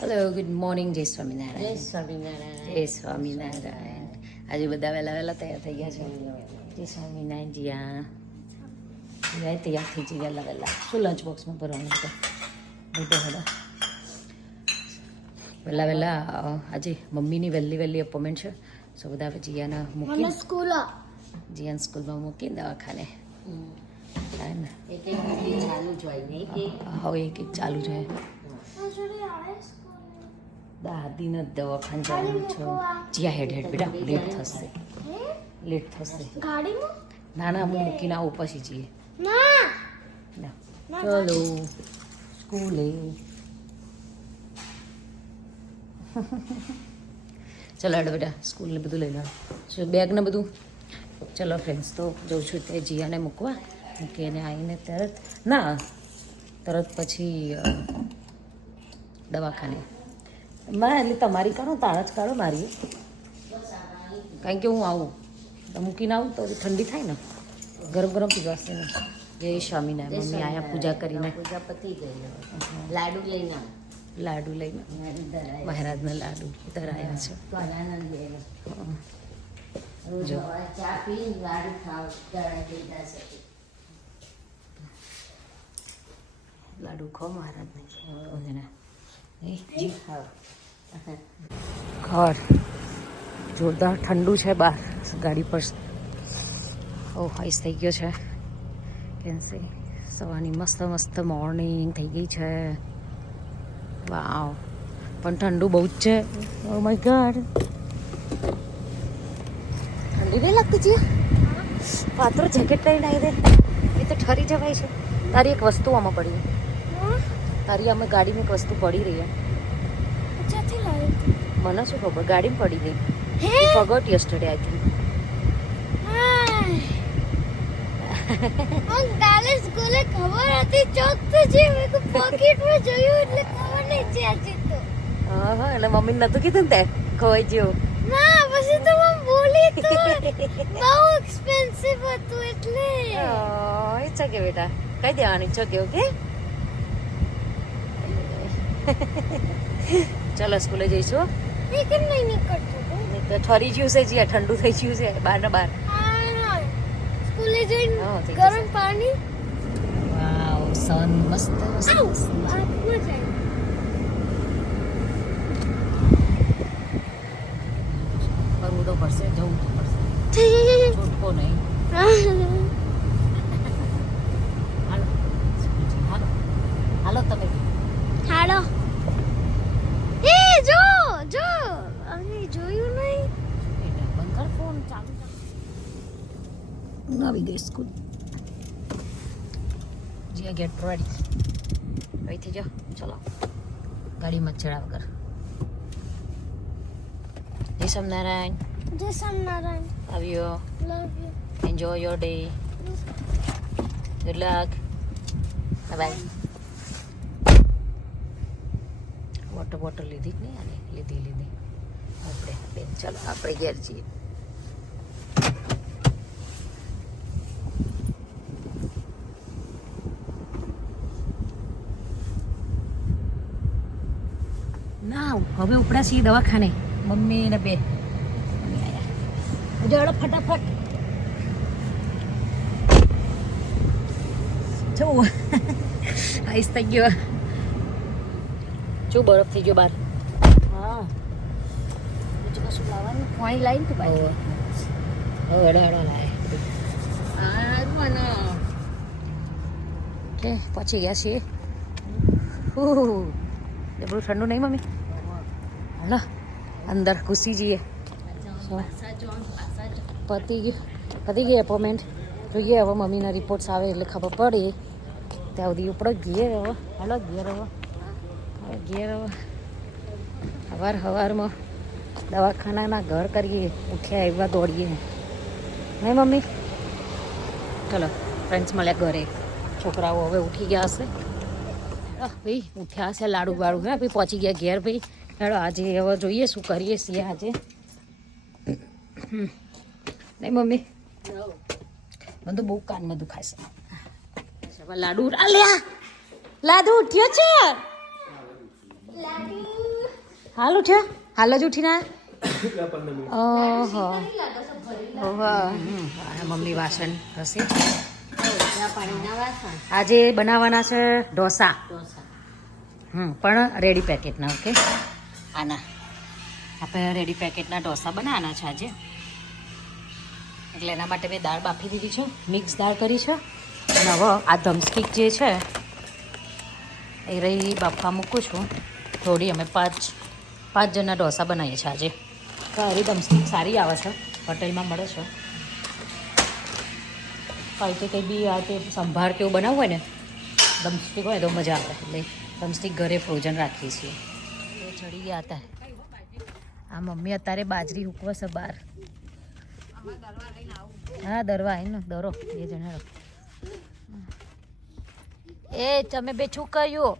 Hello good morning જય સ્વામિનારાયણ. જય સ્વામિનારાયણ. જય સ્વામિનારાયણ. આજે બધા વહેલા વહેલા તૈયાર થઈ ગયા છે. જય સ્વામિનારાયણ જીયા તૈયાર થઈ જઈએ વહેલા વહેલા. શું લંચ બોક્સમાં ભરવાનું બધા બધા વહેલા વહેલા આજે મમ્મીની વહેલી અપોઇન્ટમેન્ટ છે. સો બધા જીયાને મૂકી જીયાને સ્કૂલમાં મૂકીને દવાખાને ને એક ચાલુ જ હોય નહીં કે હવે એક ચાલુ છે. દાદીને દવાખાને જવાનું છે. જીયા હેડ બેટા લેટ થશે ના હું મૂકીને આવું પછી જઈએ. ચલો સ્કૂલે ચલો હેડ બેટા સ્કૂલને બધું લઈ લો બેગ ને બધું. ચલો ફ્રેન્ડ્સ તો જઉં છું તે જીયાને મૂકવા મૂકીને આવીને તરત પછી દવાખાને એટલે તમારી કાઢો તારા જ કાઢો મારી કારણ કે હું આવું મૂકીને આવું તો ઠંડી થાય ને ગરમ ગરમ પીવાશે ને. જય સ્વામિનારાયણ. મમ્મી આયા પૂજા કરીને પૂજા પતી ગઈ. લાડુ લઈને લાડુ લઈને મહારાજના લાડુ ધરાયા છે. જો ચા પી લાડુ ખાવ લાડુ ખાઓ મહારાજને જી ખાવ. ઘર જોરદાર ઠંડુ છે બહાર ગાડી પર. આઈસ થઈ ગયો છે કેન્સે. સવારની મસ્ત મોર્નિંગ થઈ ગઈ છે. વાવ પણ ઠંડુ બહુ જ છે. ઓ માય ગોડ ઠંડી નહીં લાગતી છે. પાત્રો જેકેટ લઈને આવી દે એ તો ઠરી જવાય છે. તારી એક વસ્તુ આમાં પડી તારી આમાં ગાડીમાં એક વસ્તુ પડી રહી મને શું ખબર ગાડીમાં પડી ગઈ. ફોગોટ યસ્ટરડે આઈ થિંક. કાલે સ્કૂલે ખબર હતી ચોક તો જે મેં પોકેટમાં જોયું એટલે ખબર નહીં છે આજે તો. હા એટલે મમ્મીને નતું કીધું ને તે ખવાઈ જેવું. ના પછી તો હું બોલી તો બહુ એક્સપેન્સિવ હતું એટલે. ઈચ્છા કે બેટા કઈ દેવાની ઈચ્છા કે ઓકે. ચલો સ્કૂલે જઈશું. એ કેમ નહીં નીકળતું તો ઠરી ગયું છે જીયા ઠંડુ થઈ ગયું છે બહાર ને બહાર. સ્કૂલે જઈને હા, થઈ જશે. ગરમ પાણી વાવ સન મસ્ત હાથમાં જાય. કરવું તો પડશે જવું તો પડશે છૂટકો નહીં. હાલો હાલો હાલો તમે હાલો એ જો અરે જોયું નહીં. બંધ કર ફોન ચાલુ આવી ગઈ સ્કૂલ. જીયા ગેટ રેડી થઈ જાઓ. ચલો ગાડીમાં ચડા વગર. જય સ્વામિનારાયણ. જય સ્વામિનારાયણ. આવ્યો. Love you. Enjoy your day. Good luck. Bye. Water bottle લીધી જ નહીં આને લીધી આપણે બેન. ચાલો આપણે ઘેર જઈએ. ના હવે ઉપડા છીએ દવાખાને મમ્મી ને બેન. ઉજાડો ફટાફટ. જો આઈસ થઈ ગયો. જો બરફ થઈ ગયો બહાર. હા બીજું કશું લાવવાનું પાણી લાવીને તું ભાઈ. હવે લાવે કે પહોંચી ગયા છીએ. એટલું ઠંડુ નહીં મમ્મી. હાલો અંદર ઘૂસી જઈએ. પતી ગઈ અપોઇન્ટમેન્ટ. જોઈએ હવે મમ્મીના રિપોર્ટ્સ આવે એટલે ખબર પડે ત્યાં સુધી ઉપડો ઘેર. હવે હાલો ઘેર હવે સવારમાં દવાખાનાના ઘર કરીએ. ઉઠ્યા એવા દોડીએ નહીં મમ્મી. ચલો ફ્રેન્ડ્સ મળ્યા ઘરે. છોકરાઓ હવે ઉઠી ગયા હશે. ભાઈ ઉઠ્યા હશે લાડુ બાડુ હે ભાઈ પહોંચી ગયા ઘેર ભાઈ. હેડો આજે હવે જોઈએ શું કરીએ છીએ આજે. નહીં મમ્મી મને તો બહુ કાનમાં દુખાશે. લાડુ લાડુ ઉઠ્યો છે. લાડુ હાલ ઉઠ્યા હાલ જ ઉઠીને આયા? ઓહો મમ્મી વાસણ હશે. પાણીના વાસણ આજે બનાવવાના છે ઢોસા. ઢોસા. પણ રેડી પેકેટના. ઓકે, આના આપણે રેડી પેકેટના ઢોસા બનાવવાના છે આજે. એટલે એના માટે મેં દાળ બાફી દીધી છે, મિક્સ દાળ કરી છે. અને હવે આ ધમસ્ટિક જે છે એ રહી બાફવા મૂકું છું થોડી. અમે પાંચ જણના ઢોસા બનાવીએ છીએ આજે. તો એરી ધમસ્ટિક સારી આવે છે, હોટલમાં મળે છે. કાંઈ તો કંઈ બી આ તે સંભાર કેવું બનાવવું હોય ને, ધમસ્ટિક હોય તો મજા આવે. એટલે ધમસ્ટિક ઘરે ફ્રોઝન રાખીએ છીએ. એ ચડી ગયા હતા. આ મમ્મી અત્યારે બાજરી ઉકવે છે બહાર. હા દરવા આવીને દરો 2 જણા. એ તમે બે શું કહ્યું?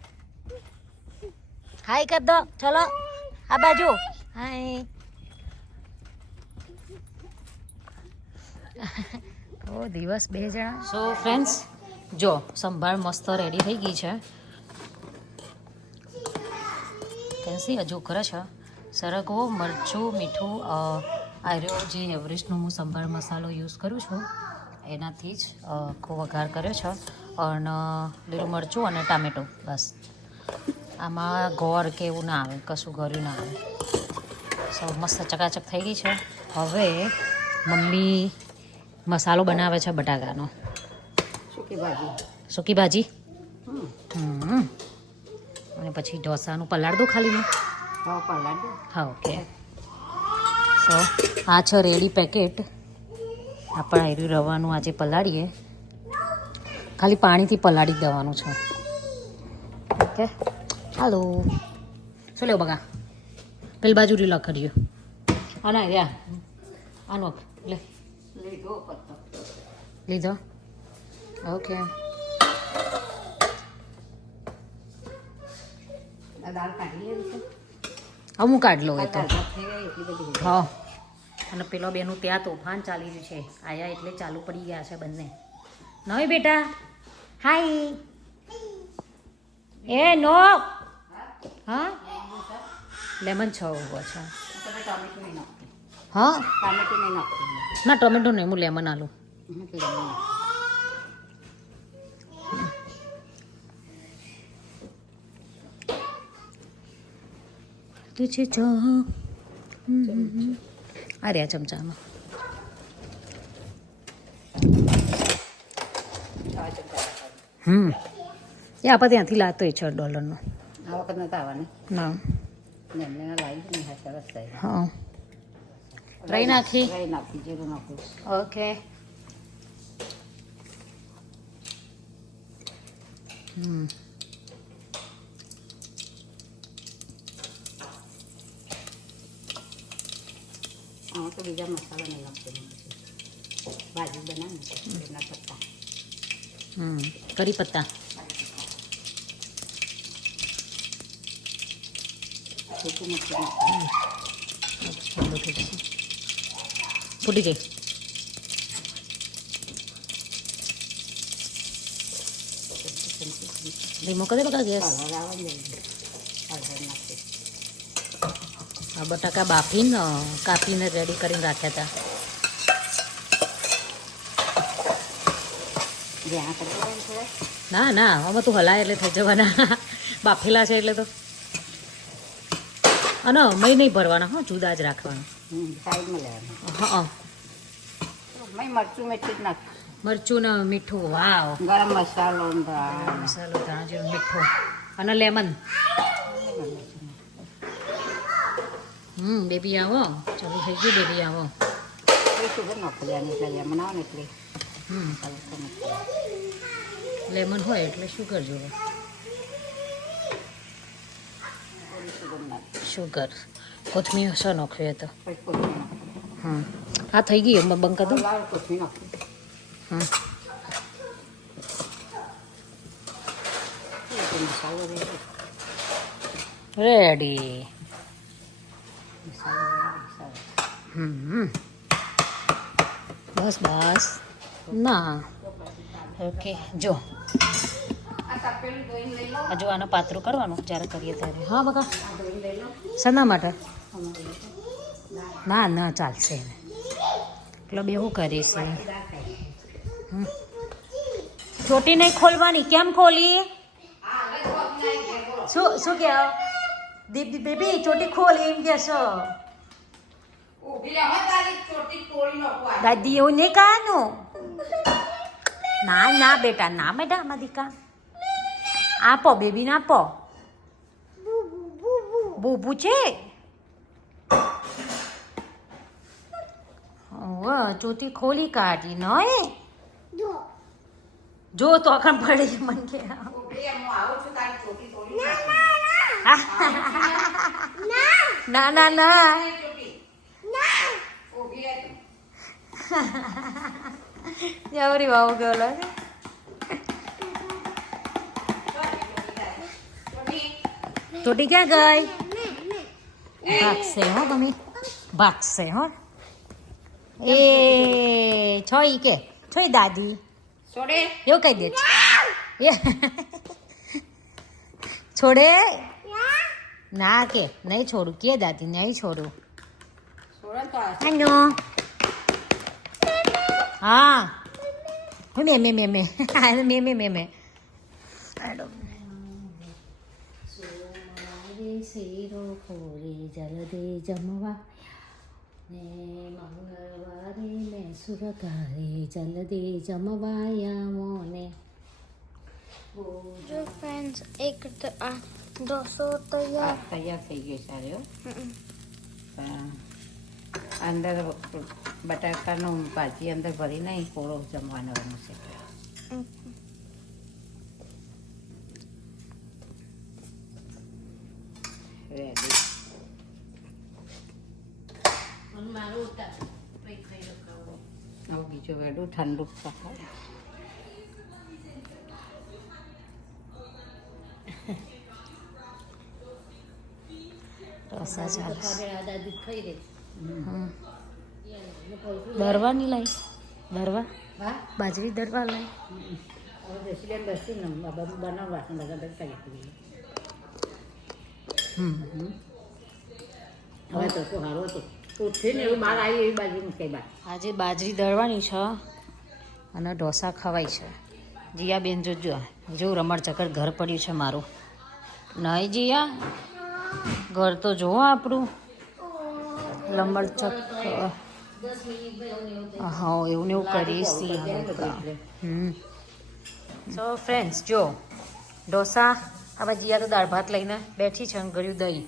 હાય કર દો, ચલો આ બાજુ. હાય. ઓ દિવસ 2 જણા. સો ફ્રેન્ડ્સ, જો સંભાળ મસ્ત રેડી થઈ ગઈ છે. કેન્સી હજુ કરે છે. સરગવો, મરચું, મીઠું, આર્યો જે એવરેસ્ટનો હું સંભાળ મસાલો યુઝ કરું છું એનાથી જ આખો વઘાર કર્યો છે. અને લીલું મરચું અને ટામેટું, બસ. આમાં ગોળ કે એવું ના આવે, કશું ગળ્યું ના આવે. સૌ મસ્ત ચકાચક થઈ ગઈ છે. હવે મમ્મી મસાલો બનાવે છે બટાકાનો. સૂકી ભાજી. અને પછી ઢોસાનું પલાળ દો ખાલી મેં. હા ઓકે. સો આ છે રેડી પેકેટ. આપણે આયરું રવાનું આજે પલાળીએ. ખાલી પાણીથી પલાળી જ દેવાનું છે. ઓકે હાલો. શું લેવું બગા? પેલી બાજુ રીલા કર્યો. હા ના યા આનો લે લીધો. ઓકે. હું કાઢ લઉં એ તો. હા. અને પેલો બેનું ત્યાં તોફાન ચાલી રહ્યું છે. આયા એટલે ચાલુ પડી ગયા છે બંને. નહીં બેટા. હાય. એ નો. હા લેમન છે ઉભો છે. હા ના ટોમેટો નહીં, હું લેમન આલું. તુझे ચાહ આ રહ્યા ચમચામાં. એ આપણે ત્યાંથી લાતો એ $6 આ વખત નતા આવવાના. ના એમને લાવી ને સરસ થાય. હા રહી નાખી. નાખી જીરું નાખું. ઓકે. આમાં તો બીજા મસાલા નહીં નાખતો. ભાજી બનાવે એના પત્તા. કરી પત્તા. ફૂટી ગઈ. ધીમો કરી બકા ગેસ. આ બટાકા બાફીને કાપીને રેડી કરીને રાખ્યા હતા. ના ના આમાં તું હલાય એટલે થઈ જવાના. બાફેલા છે એટલે તો. અને મય નહીં ભરવાના. હા જુદા જ રાખવાના. સાઈડમાં લેવાનું. હા મરચું મીઠું જ નાખ. મરચું ને મીઠું. વાવ. ગરમ મસાલો મસાલો ધાણા જીરું મીઠું અને લેમન. બેબી આવો. ચાલુ થઈ ગયું બેબી આવો. શુગર નાખી દેવાની એટલે લેમન આવે ને એટલે. લેમન હોય એટલે શુગર જોવે. શુગર. કોથમીર શું નાખ્યું તો? હા થઈ ગઈ. બંધ કરી દઉં. રેડી. બસ બસ ના. ઓકે જો તપેલું ધોઈને લઈ લો. હજુ આનો પાતળું કરવાનું જ્યારે કરીએ ત્યારે. હા બકા આ ધોઈને લઈ લો. શેના માટે? અમારે લોકો ના ના ચાલશે એટલે બે શું કરીશ? દાળ ખાઈ. ચોટી નહીં ખોલવાની. કેમ ખોલી? હા, હવે કોક નહીં કે બોલો. શું કહો દીદી બેબી ચોટી ખોલી એમ કહેશો? ઊભી રહો, તારી ચોટી તોડી નાખો આ. દાદી એવું નહીં કહેવાનું. ના ના બેટા ના બેટા આમાં દીકા આપો બેબીને આપો. બૂબુ છે. ચોટી ખોલી કાઢી ન જો તો આખા પડી મને કે ઊભી રહે, હું આવું છું, તારી ચોટી તોડી નાખો. ના ના ના ચોટી. ઊભી રહે તું. જવરી વાવ ગયો લાગે. ચોટી. ચોટી ક્યાં ગઈ? ભાગશે હો મમ્મી ભાગશે હો. એ છો ઈ કે છો ઈ દાદી છોડે. એવું કહી દે છે. છોડે ના કે નહીં છોડું કે દાદી નહીં છોડું. છોડે તો આ. હેલો હા મે મે મે મે મે મે શેરો ખોરે જલદે જમવા ને મંગળવારે મેં સુરકારે જલદે જમવાયા મોને. જો ફ્રેન્ડ્સ એક આ ઢોસો તૈયાર. તૈયાર થઈ ગઈ સારી હો. અંદર બટાકાનું ભાજી અંદર ભરી નહીં કોળો જમવાનો છે. રેડી. હવે બીજું વેડું ઠંડુ ખાય. રસા ચાલે. દાદી ખાઈ દે. દરવા નહીં લાવી દરવા હા, બાજરી દરવા લાવી. હવે રેસીડેન્ટ બેસી ને બનાવવા બધા કરી હવે તો શું સારું હતું ઉઠી ને એવું બહાર આવી એવી બાજુ મૂકાઈ બાર. આજે બાજરી દળવાની છે અને ઢોસા ખવાય છે. જીયાબેન જોજો જેવું રમણ ચકર ઘર પડ્યું છે મારું. નહીં જીયા ઘર તો જુઓ આપણું લંબડ ચક્કર. હા એવું ને એવું કરીશ. સો ફ્રેન્ડ્સ જો ઢોસા હવે જીયા તો દાળ ભાત લઈને બેઠી છે અને ગળ્યું દહીં.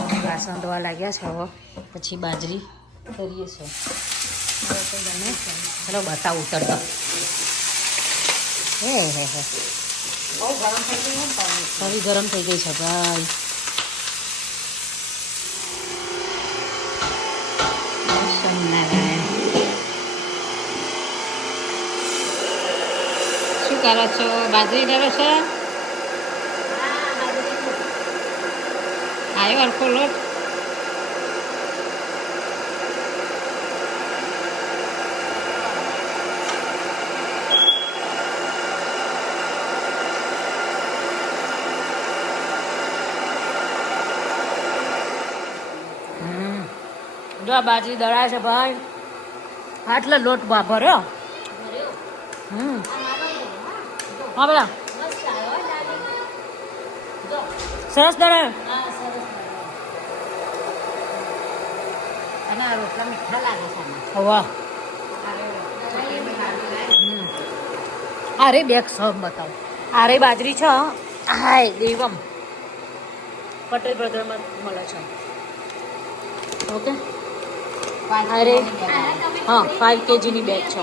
અમે વાસણ ધોવા લાગ્યા છે. હવે પછી બાજરી કરીએ છીએ. ચલો બતાવું ઉતરતા. હે હે હે બહુ ગરમ થઈ ગયું ને પાણી. તવી ગરમ થઈ ગઈ છે ભાઈ. શું કરો છો? બાજરી ડરો છો? આવ્યો હરખો લોટ? જો આ બાજરી દળાય છે ભાઈ. આટલો લોટ ભર્યો. હા બેટા સરસ દળાયો. અને આ રોટલા મીઠા લાગે છે આમાં. હવા અરે બેગ સબ બતાવો. અરે બાજરી છે. હાય દેવમ પટેલ બ્રધરમાં મળે છે. ઓકે અરે હા 5 kgની બેગ છે.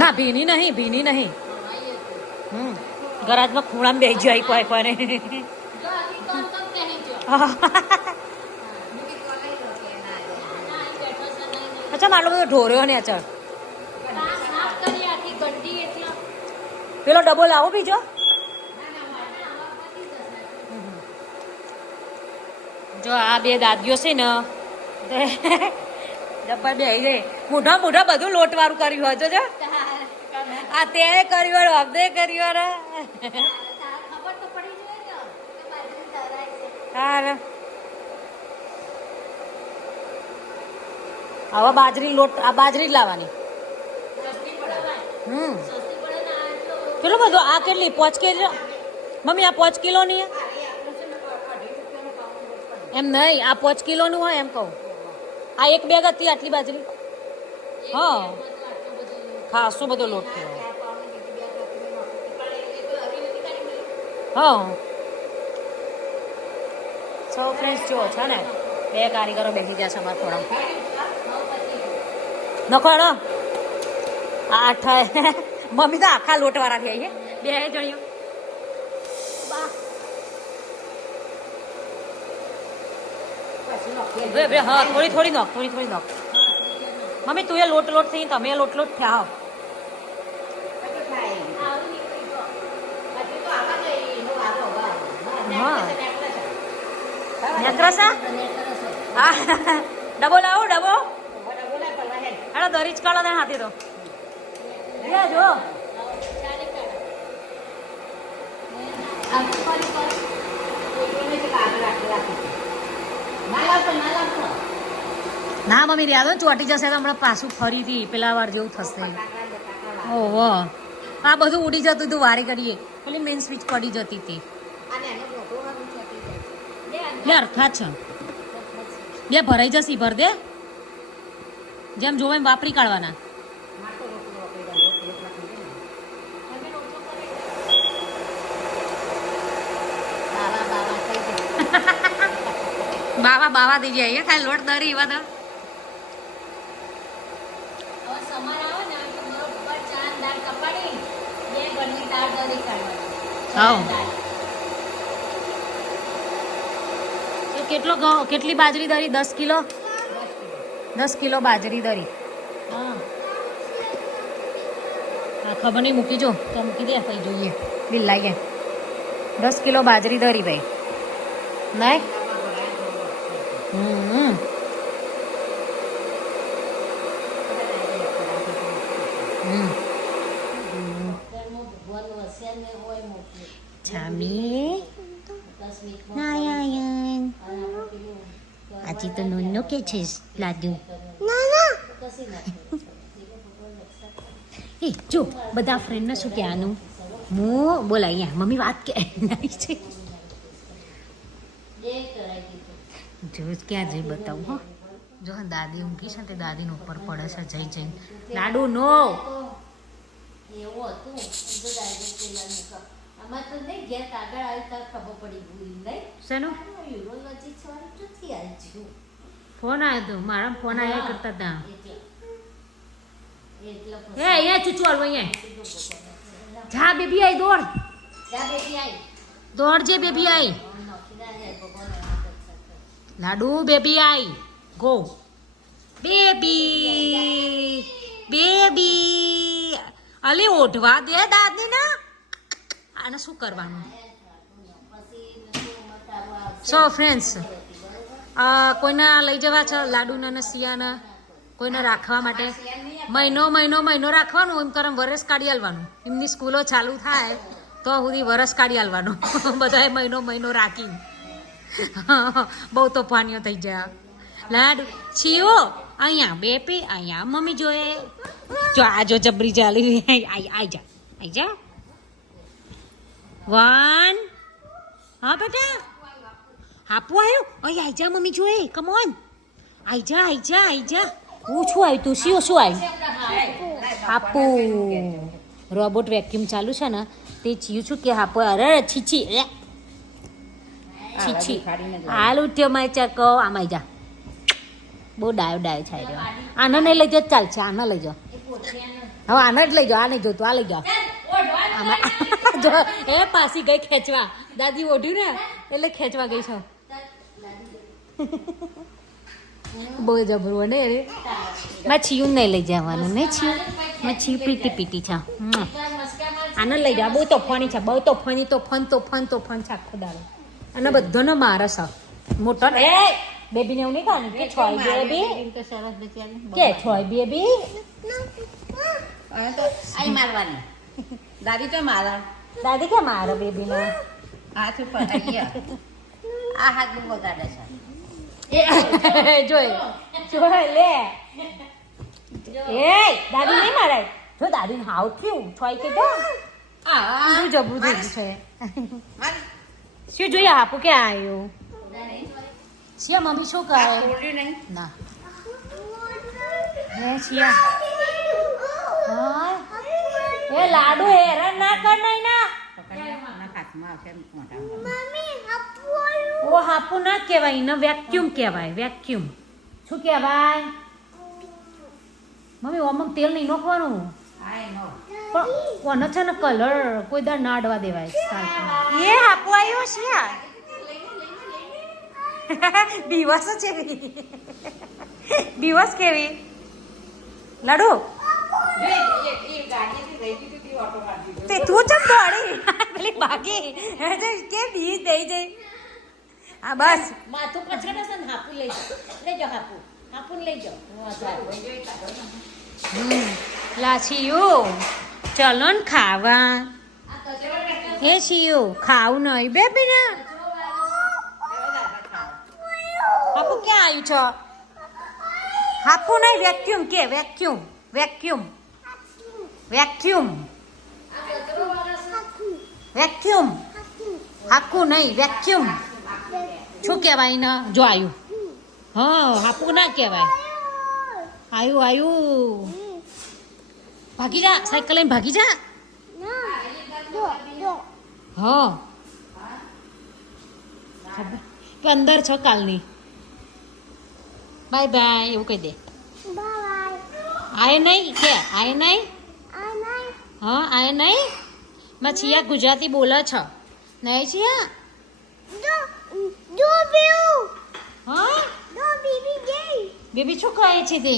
ના ભીની નહીં. ગરાજમાં ખૂણામાં બેસી જાય કોઈ કોઈને. અચ્છા આટલો બધો ઢોર્યો ને અચળ. પેલો ડબો લાવો બીજો. જો આ બે દાદીઓ છે ને જબ્બર બે ગઈ મોઢા મોઢા બધું લોટ વાળું કર્યું હોય જો આ તે કર્યું અબદે કર્યું ખબર તો પડી જાય ને કે બાજરી તરાય છે. હા હવે બાજરી લોટ આ બાજરી જ લાવવાની કેટલું બધું આ કેટલી 5 કિલો મમ્મી આ 5 કિલો ની એમ નહીં આ 5 કિલો નું હોય એમ કહું આ એક બેગ હતી આટલી બાજરી હા ખાસો બધો લોટ થયો હા સો ફ્રેન્ડ્સ જો છે ને 2 કારીગરો બેસી જશે અમારે થોડા નખોડો આઠ મમ્મી તો આખા લોટવાળા થઈ છે 2 જણીઓ હા થોડી નોખ મમ્મી તું એ લોટ થઈ તમે લોટ થયા હા નેત્રસા હા ડબો લાવો ડબો અરે દરી જ કાળા ને હાથી તો જો ના મમ્મી રહ્યા દો ચોટી જશે તો હમણાં પાછું ફરીથી પેલા વાર જેવું થશે ઓહો આ બધું ઉડી જતું હતું વારે કરીએ પેલી મેઇન સ્વિચ પડી જતી હતી બે અર્થા છે બે ભરાઈ જશે ભર દે જેમ જોવે એમ વાપરી કાઢવાના બાવા થઈ જાય ખાલી લોટ દરી એવા તો હવે સમર આવે ને તો બરોબર ચાર દાળ કપાડી 2 ઘરની દાળ દરી કાઢવાની કેટલી બાજરી દરી 10 કિલો 10 કિલો બાજરી દરી હા ખબર નહીં મૂકી જો તો મૂકી દે ભાઈ જોઈએ બિલ લાવીએ 10 કિલો બાજરી દરી ભાઈ નહીં આજે તો નોનો કે છે લાડુ એ જો બધા ફ્રેન્ડને શું કહેવાનું હું બોલા અહીંયા મમ્મી વાત કે નહીં છે જો ક્યાં જઈ બતાવું હો જો દાદી ઊંઘી છે તે દાદીને ઉપર પડે છે જઈ લાડુ નો એવું હતું તો ડાયરેક્ટ પેલા મૂકા આમાં તો નહીં ગેસ આગળ આવી તો ખબર પડી ગઈ નહીં શેનું યુરોલોજી વાળું ક્યાંથી આવ્યું ફોન આવ્યો હતો મારા ફોન આવ્યા કરતા હતા એટલે એ અહીંયા ચૂચવાલ અહીંયા જા બેબી આઈ દોડ જા બેબી આવી દોડ જે બેબી આઈ લાડુ બેબી આઈ ગો બેબી અલી ઓઢવા દે દાદી ના આને શું કરવાનું સો ફ્રેન્ડ્સ કોઈને લઈ જવા છે લાડુના ને સિયાના કોઈને રાખવા માટે મહિનો રાખવાનું એમ કરમ વરસ કાઢી આલવાનું એમની સ્કૂલો ચાલુ થાય તો સુધી વરસ કાઢી આલવાનું બધાએ મહિનો રાખીને બહુ તોફાનીઓ થઈ જાય લાડુ છીઓ અહીંયા બેપી અહીંયા મમ્મી જોએ જો આ જો જબરી ચાલી આઈ જા 1 હા બેટા હાપુ આવ્યું અહીં આઈ જા મમ્મી જોએ કમ ઓન આઈ જા હું શું આવ્યું તું શું આવ્યું હાપુ રોબોટ વેક્યુમ ચાલુ છે ને તે ચીયું છું કે હાપુ અરે છીછી હાલ ઉઠ્યો માય ચકો આમાં જા બહુ ડાયો છાઈ રહ્યો આને નહીં લઈ જાઓ ચાલશે આને લઈ જાઓ હવે આને જ લઈ જાઓ આ નહીં જોતું આ લઈ જાઓ આમાં જો એ પાછી ગઈ ખેંચવા દાદી ઓઢ્યું ને એટલે ખેંચવા ગઈ છે બહુ જબરું ને રે મારે છીયું નહીં લઈ જવાનું નહીં છીયું મેં છીયું પીટી છે આને લઈ જાઓ બહુ તોફાની છે બહુ તોફાન છે આખો દાડો અને બધાનો મારે છે મોટો એ બેબીને એવું નહીં કહેવાનું કે છોય બેબી તો સરસ બિચારી કે છોય બેબી હવે તો આઈ મારવાની દાદી તો મારા દાદી કે મારો બેબીને હાથ ઉપર અહીંયા આ હાથ બહુ બગાડે છે જોઈ જોઈ લે એ દાદી નહીં મારાય જો દાદીને હાવ થયું છોય કે તો આ જબરું થઈ ગયું છે માર શું જોઈએ આપું કે આવ્યું શિયા મમ્મી શું કરે બોલ્યું નહીં ના હે શિયા હા એ લાડુ હેરાન ના કર નહીં ના હાથમાં આવશે મોઢામાં ઓ હાપુ ના કહેવાય ને વેક્યુમ કહેવાય વેક્યુમ શું કહેવાય મમ્મી ઓમાં તેલ નહીં નાખવાનું આય નો પણ કોનો છે ને કલર કોઈ દર ના અડવા દેવાય એ હાપુ આવ્યો શિયા દિવસ છે દિવસ કેવી લાડુ તે તું ચમ દોડી પેલી બાકી કે બીજ દઈ જઈ હા બસ માથું પછાડે છે ને હાપુ લઈ જાઓ હાપુ લઈ જાઓ લાછીયું ચલો ને ખાવા એ છીયું ખાવું નહીં બેબી ને હાપુ ક્યાં આવ્યું છો હાપુ નહીં વેક્યુમ કે વેક્યુમ વેક્યુમ વેક્યુમ વેક્યુમ હાકુ નહીં વેક્યુમ શું કહેવાય ને જો આવ્યું હા હાપુ ના કહેવાય આવ્યું ભાગી જા સાયકલ લઈને ભાગી જા હા કે અંદર છો કાલની બાય બાય એવું કહી દે આય નહીં કે આય નહીં હા આય નહીં માં છિયા ગુજરાતી બોલે છો નહીં છિયા હા બેબી શું કહે છે તે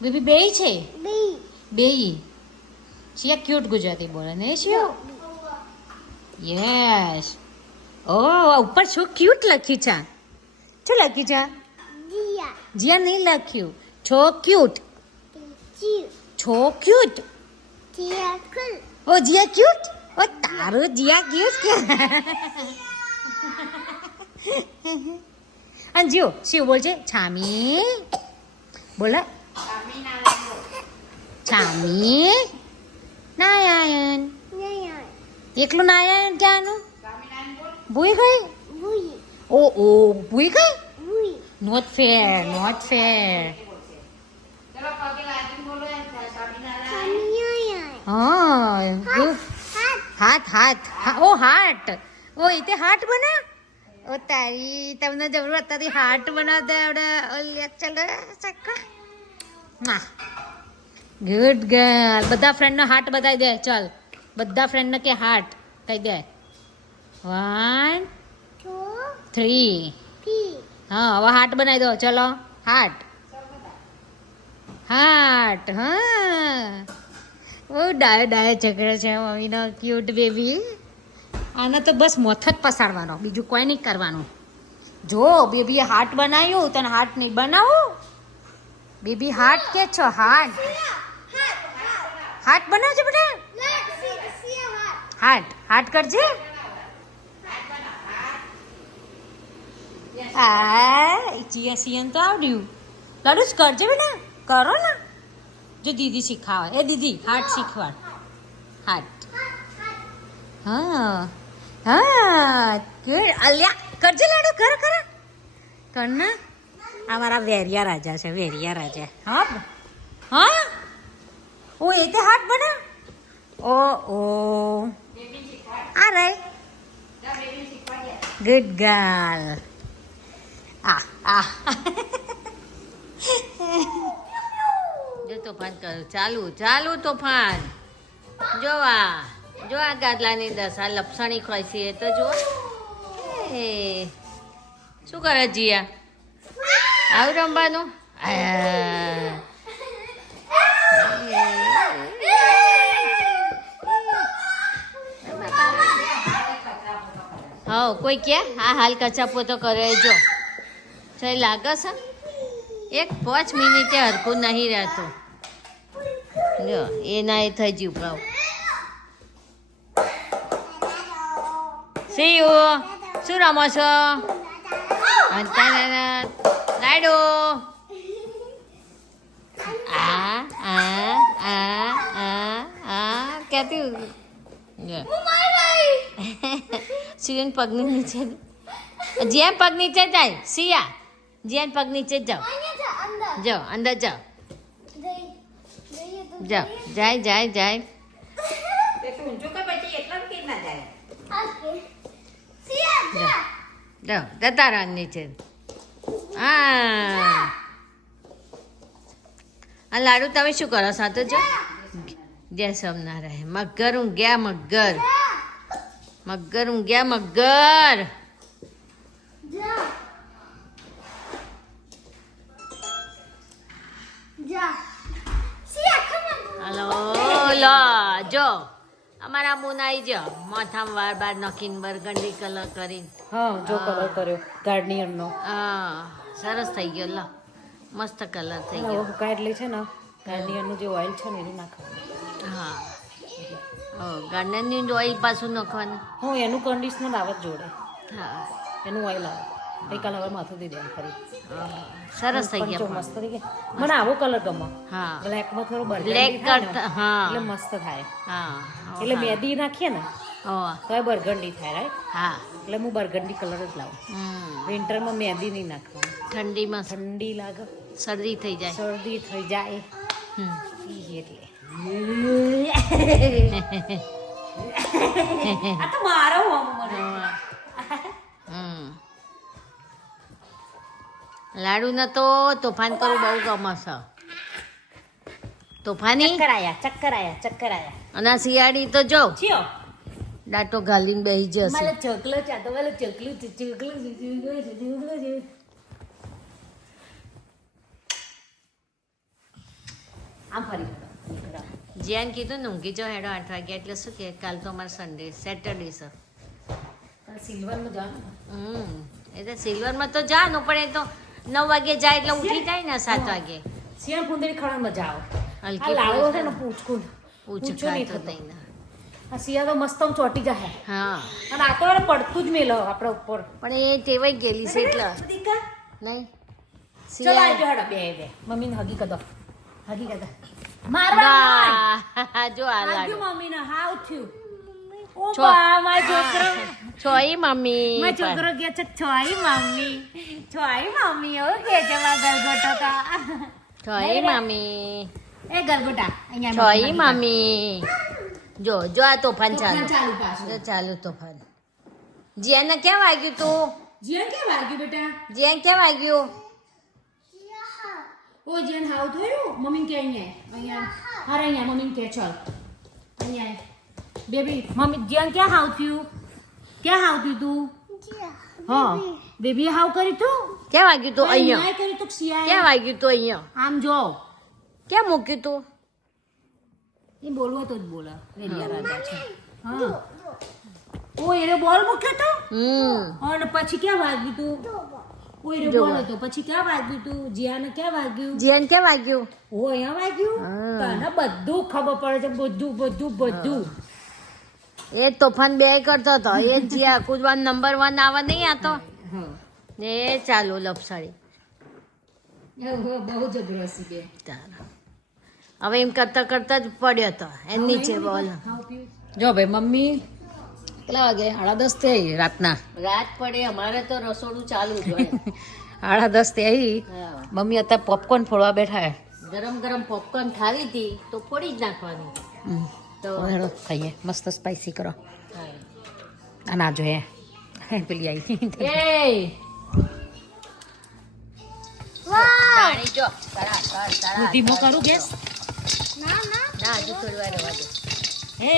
બેબી બે છે બે છિયા ક્યુટ ગુજરાતી બોલે નહીં છિયો યસ ઓ ઉપર શું ક્યુટ લખ્યું છે શું લખ્યું છે જીયા નહીં લખ્યું છો ક્યુટ છો ક્યુટ ઓ જીયા ક્યુટ ઓ તારું જીયા ક્યુટ કે અને જીઓ શિવ બોલ છે છામી બોલે છામી નારાયણ એકલું નારાયણ ક્યાંનું ભૂઈ ગઈ ઓ ઓ ભૂઈ ગઈ નોટ ફેર નોટ ફેર હા હાથ હાથ ઓ હાર્ટ ઓ તે હાર્ટ બના ઓ તારી તમને જરૂર હતી હાર્ટ બનાવતા આવડે ચાલો ચક્કા ના ગુડ ગર્લ બધા ફ્રેન્ડને હાર્ટ બતાવી દે ચાલ બધા ફ્રેન્ડને કે હાર્ટ કહી દે 1 3 હા હવે હાર્ટ બનાવી દો ચલો હાર્ટ હાર્ટ હા ઓ ડાયો ડાયો છોકરો છે મમ્મીનો ક્યુટ બેબી આને તો બસ મોથ જ પસાડવાનો બીજું કોઈ નહીં કરવાનું જો બેબીએ હાર્ટ બનાવ્યું તને હાર્ટ નહીં બનાવું બેબી હાર્ટ કે છો હાર્ટ હાર્ટ બનાવજો બેટા હાર્ટ હાર્ટ કરજે આ ચિયા સિયન તો આવડ્યું લાડુ જ કરજે બેટા કરો ને જો દીદી શીખાવે એ દીદી હાર્ટ શીખવાડ હાર્ટ હા હા કે અલ્યા કરજે લાડુ કર કર કર ને આ મારા વેરિયા રાજા છે વેરિયા રાજા હા હા ઓ એ તે હાર્ટ બના ઓ ઓ આ રાઈ ગુડ ગર્લ આ આ જો તોફાન કરું ચાલુ ચાલુ તોફાન જો આ ગાદલાની દશા લપસણી ખોય છે એ તો જો એ શું કરે જીયા આવું રમવાનું હા કોઈ કે આ હાલ કચા પોતો કરે જો છે લાગે છે એક 5 મિનિટે હરખું નહીં રહેતું જો એ ના એ થઈ ગયું ભાવ સી યુ શું રમો છો લાડુ આ આ આ આ આ કહેતી સિયન પગની નીચે જેમ પગ નીચે જાય સિયા જેમ પગ નીચે જાઓ જાઓ અંદર જાઓ જાઓ જાય જાય જાય ઊંચું કે પછી એટલા કે ના જાય જાઓ જતા રહો નીચે આ લાડુ તમે શું કરો સાથે જો જય સોમનારાયણ મગર ઊંઘ્યા મગર મગર ઊંઘ્યા મગર હલો લો જો અમારા મુનાઈ જો માથામાં વાર બાર નખીને બરગંડી કલર કરીને હા જો કલર કર્યો ગાર્ડનિયરનો હા સરસ થઈ ગયો લો મસ્ત કલર થઈ ગયો હુકા એટલે છે ને ગાર્ડનિયરનું જે ઓઇલ છે ને એનું નાખવાનું હા ગાર્ડનની ઓઇલ પાછું નાખવાનું હું એનું કન્ડિશનર આવે જ જોડે હા એનું ઓઇલ આવે ગઈકાલે હવે માથું દઈ દેવાનું ફરી સરસ થઈ પંચો ગયા મસ્ત થઈ ગયા મને આવો કલર ગમે હા બ્લેકમાં થોડો બ્લેક બરગંડી થાય ને કરતા હા એટલે મસ્ત થાય હા એટલે મહેંદી નાખીએ ને હા તો એ બરગંડી થાય રાઈટ હા એટલે હું બરગંડી કલર જ લાવું વિન્ટરમાં મહેંદી નહીં નાખવાનું ઠંડીમાં ઠંડી લાગે શરદી થઈ જાય શરદી થઈ જાય હમ. એટલે આ તો મારો હોમ મને હમ. લાડુને તો તોફાન કરવું બહુ ગમે છે તોફાની ચક્કર આયા અને આ શિયાળી તો જો છીઓ દાંતો ગાલીને બેસી જશે મારે ચોકલો ચાતો વાલો ચોકલું આમ ફરી જ્યાં કીધું ને ઊંઘી જાઓ હેડો 8 વાગ્યા એટલે શું કે કાલ તો અમારે સન્ડે સેટરડે છે સિલ્વરમાં જાવ એટલે સિલ્વરમાં તો જાનું પણ એ તો 9 વાગે જાય એટલે ઉઠી જાય ને 7 વાગે શિયાળ ફૂંદરી ખાવા મજા આવે હલકી આ લાડવો છે ને પૂછકું પૂછ પૂછો નહીં તો થતો. નહીં ના આ શિયાળ તો મસ્ત આમ ચોટી જાય હા અને આ તો વારે પડતું જ મેલો આપણા ઉપર પણ એ ટેવાઈ ગયેલી છે એટલે દીકા નહીં ચલો આવજો હેડો બે મમ્મીને હગી કદો મારવા બા જો આ લાડુ મમ્મીને હાવ થયું ઓ છો. બા મારો છોકરો છોઈ મમ્મી મારો છોકરો કે છે છોઈ મમ્મી ઓ કે છે મારા ગરગોટો કા છોઈ મમ્મી એ ગરગોટા અહીંયા છોઈ મમ્મી જો જો આ તોફાન ચાલુ ચાલુ પાછું જો ચાલુ તોફાન જીયાને ક્યાં વાગ્યું તું જીવન કેમ વાગ્યું બેટા જીયાને ક્યાં વાગ્યું ઓ જીવન હાવ થયું મમ્મી કે અહીંયા હારે અહીંયા મમ્મી કે ચલ અહીંયા બેબી મમ્મી જીવન ક્યાં હાવ થયું તું હા બેબી હાવ કરી તું ક્યાં વાગ્યું તું અહીંયા અહીંયા કરી તું સિયા ક્યાં વાગ્યું તું અહીંયા આમ જો ક્યાં મૂક્યું તું એ બોલવો તો જ બોલે રેડિયા રાજા છે હા ઓ એને બોલ મૂક્યો તો અને પછી ક્યાં વાગ્યું તું ઓ એને બોલ હતો પછી ક્યાં વાગ્યું તું જીયાને ક્યાં વાગ્યું જીયાને ક્યાં વાગ્યું ઓ અહીંયા વાગ્યું તને બધું ખબર પડે છે બધું એ તોફાન બે કરતો હતો એ જીયા કૂદવાનો નંબર 1 આવા નહીં આતો ને એ ચાલુ લપસાડી બહુ જબરો છે હવે એમ કરતા કરતા જ પડ્યો હતો એમ નીચે બોલ જો ભાઈ મમ્મી કેટલા વાગે 10:30 થઈ રાતના રાત પડે અમારે તો રસોડું ચાલુ જ હોય 10:30 થઈ હા. મમ્મી અત્યારે પોપકોર્ન ફોડવા બેઠા ગરમ ગરમ પોપકોર્ન ખાવી હતી તો ફોડી જ નાખવાની તો હેડો ખાઈએ મસ્ત સ્પાઈસી કરો હા. આ ના જોઈએ પેલી આવી પાણી જો તરા ધીમો કરું ગેસ ના હજુ થોડી વાર રહેવા દે હે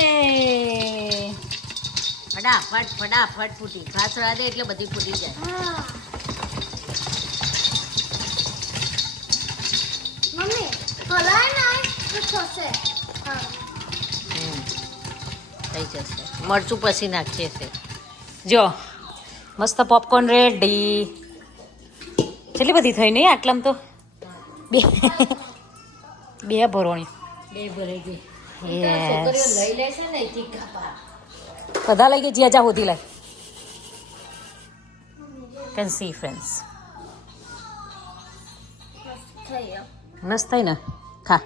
ફટાફટ ફૂટી ઘાસ રવા દે એટલે બધી ફૂટી જાય મમ્મી હલાય નહીં તો થશે થઈ જશે મરચું પછી નાખીએ છે જો મસ્ત પોપકોર્ન રેડી કેટલી બધી થઈ નહીં આટલામાં તો બે બે ભરોણી બે ભરાઈ ગઈ Yes. છોકરીઓ લઈ લેશે ને ચીકા પા બધા લઈ ગઈ જ્યાં જ્યાં હોતી લાય કેન સી ફ્રેન્ડ્સ મસ્ત થઈ ને ખા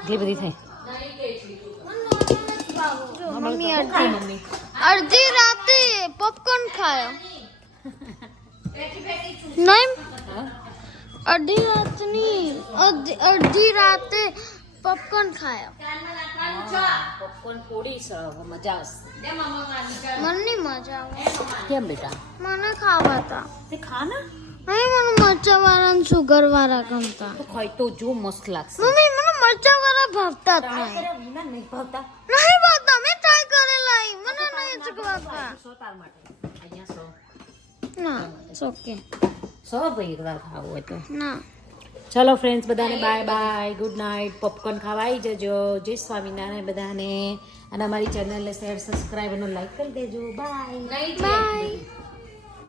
એટલી બધી થઈ મમ્મી અડધી રાતે પોપકોર્ન ખાયો નહીં અડધી રાતે પોપકોર્ન ખાયો પોપકોર્ન થોડી મજા આવશે મને મજા આવે કેમ બેટા મને ખાવા હતા તે ખા ને નહીં મને મરચા વાળા ને સુગર વાળા ગમતા તો ખાઈ તો જો મસ્ત લાગશે મમ્મી મને મરચા વાળા ભાવતા જ નહીં વિના નહીં ભાવતા નહીં ભાવતા મેં ટ્રાય કરેલા મને નહીં જ ભાવતા સો તાર માટે અહીંયા સો ના ઇટ્સ ઓકે સો ભાઈ એકવાર ખાવું હોય તો ના ચલો ફ્રેન્ડ્સ બધાને bye bye good night popcorn ખાવા આવી જજો જય સ્વામિનારાયણ બધાને અને અમારી ચેનલને શેર સબસ્ક્રાઈબ અને લાઈક કરી દેજો બાય બાય